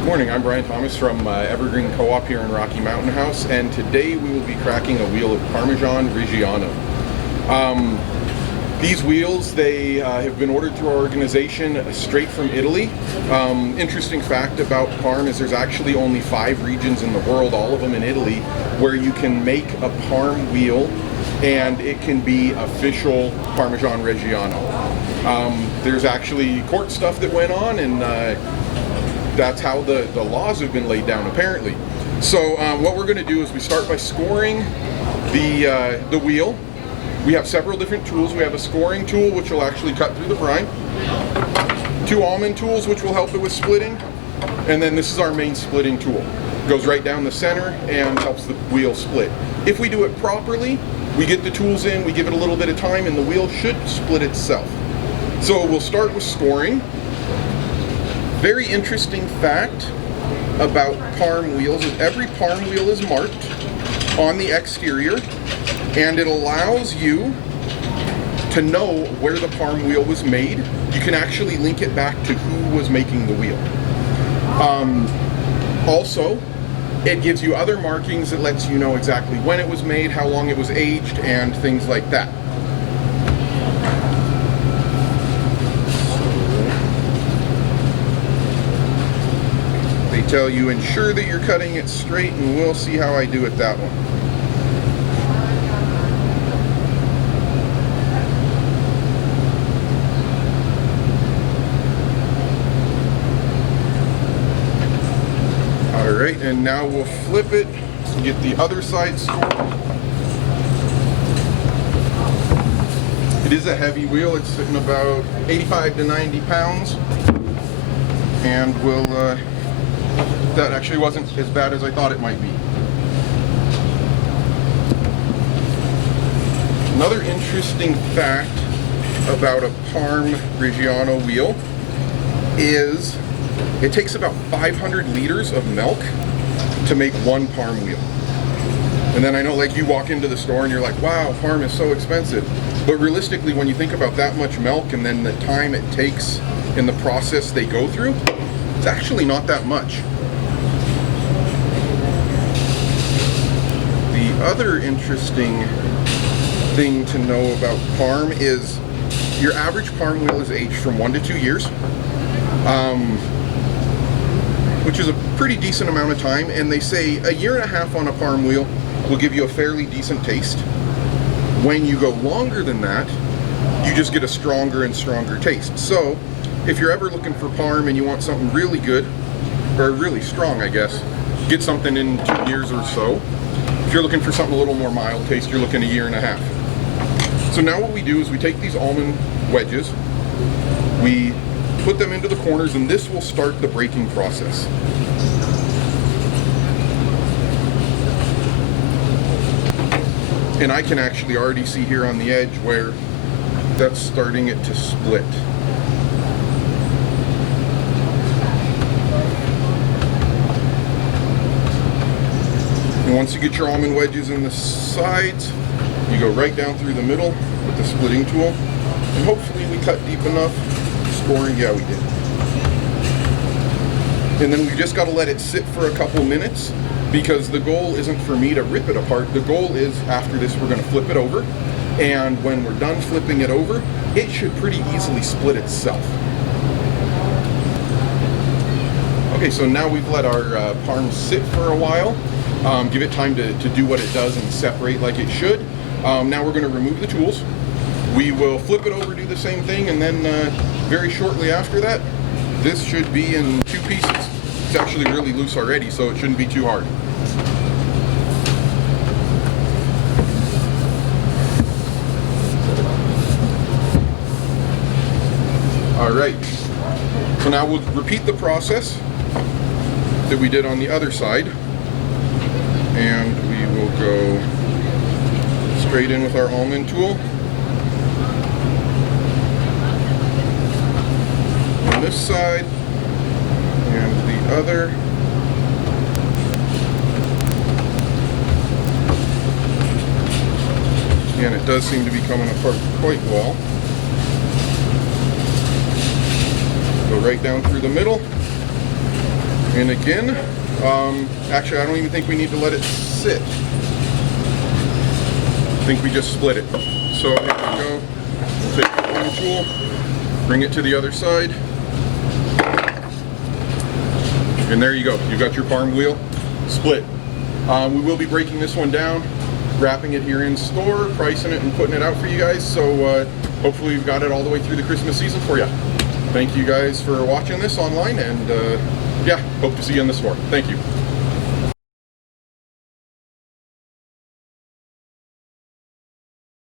Good morning, I'm Brian Thomas from Evergreen Co-op here in Rocky Mountain House, and today we will be cracking a wheel of Parmesan Reggiano. These wheels, they have been ordered through our organization straight from Italy. Interesting fact about Parm is there's actually only 5 regions in the world, all of them in Italy, where you can make a Parm wheel and it can be official Parmesan Reggiano. There's actually court stuff that went on, and that's how the laws have been laid down apparently. So what we're going to do is we start by scoring the wheel. We have several different tools. We have a scoring tool which will actually cut through the brine, 2 almond tools which will help it with splitting, and then this is our main splitting tool. Goes right down the center and helps the wheel split. If we do it properly, we get the tools in, we give it a little bit of time, and the wheel should split itself. So we'll start with scoring. Very interesting fact about Parm wheels is every Parm wheel is marked on the exterior, and it allows you to know where the Parm wheel was made. You can actually link it back to who was making the wheel. Also, it gives you other markings that lets you know exactly when it was made, how long it was aged, and things like that. They tell you ensure that you're cutting it straight, and we'll see how I do at that one. Alright, and now we'll flip it to get the other side scored. It is a heavy wheel. It's sitting about 85 to 90 pounds. And we'll, that actually wasn't as bad as I thought it might be. Another interesting fact about a Parm Reggiano wheel is it takes about 500 liters of milk to make one Parm wheel. And then I know, like, you walk into the store and you're like, wow, Parm is so expensive. But realistically, when you think about that much milk and then the time it takes in the process they go through, it's actually not that much. The other interesting thing to know about Parm is your average Parm wheel is aged from 1 to 2 years. Which is a pretty decent amount of time, and they say a year and a half on a Parm wheel will give you a fairly decent taste. When you go longer than that, you just get a stronger and stronger taste. So if you're ever looking for Parm and you want something really good, or really strong I guess, get something in 2 years or so. If you're looking for something a little more mild taste, you're looking a year and a half. So now what we do is we take these almond wedges, we put them into the corners, and this will start the breaking process. And I can actually already see here on the edge where that's starting it to split. And once you get your almond wedges in the sides, you go right down through the middle with the splitting tool, and hopefully we cut deep enough. Scoring, yeah, we did. And then we just got to let it sit for a couple minutes, because the goal isn't for me to rip it apart. The goal is, after this, we're going to flip it over, and when we're done flipping it over, it should pretty easily split itself. Okay, so now we've let our Parm sit for a while, give it time to do what it does and separate like it should. Now we're going to remove the tools. We will flip it over, do the same thing, and then very shortly after that, this should be in 2 pieces. It's actually really loose already, so it shouldn't be too hard. Alright, so now we'll repeat the process that we did on the other side, and we will go straight in with our almond tool. On this side and the other. And it does seem to be coming apart quite well. Go right down through the middle. And again, actually I don't even think we need to let it sit. I think we just split it. So here we go. We'll take the one tool, bring it to the other side. And there you go. You got your Parm wheel split. We will be breaking this one down, wrapping it here in store, pricing it, and putting it out for you guys. So hopefully we've got it all the way through the Christmas season for you. Thank you guys for watching this online, and yeah, hope to see you in the store. Thank you.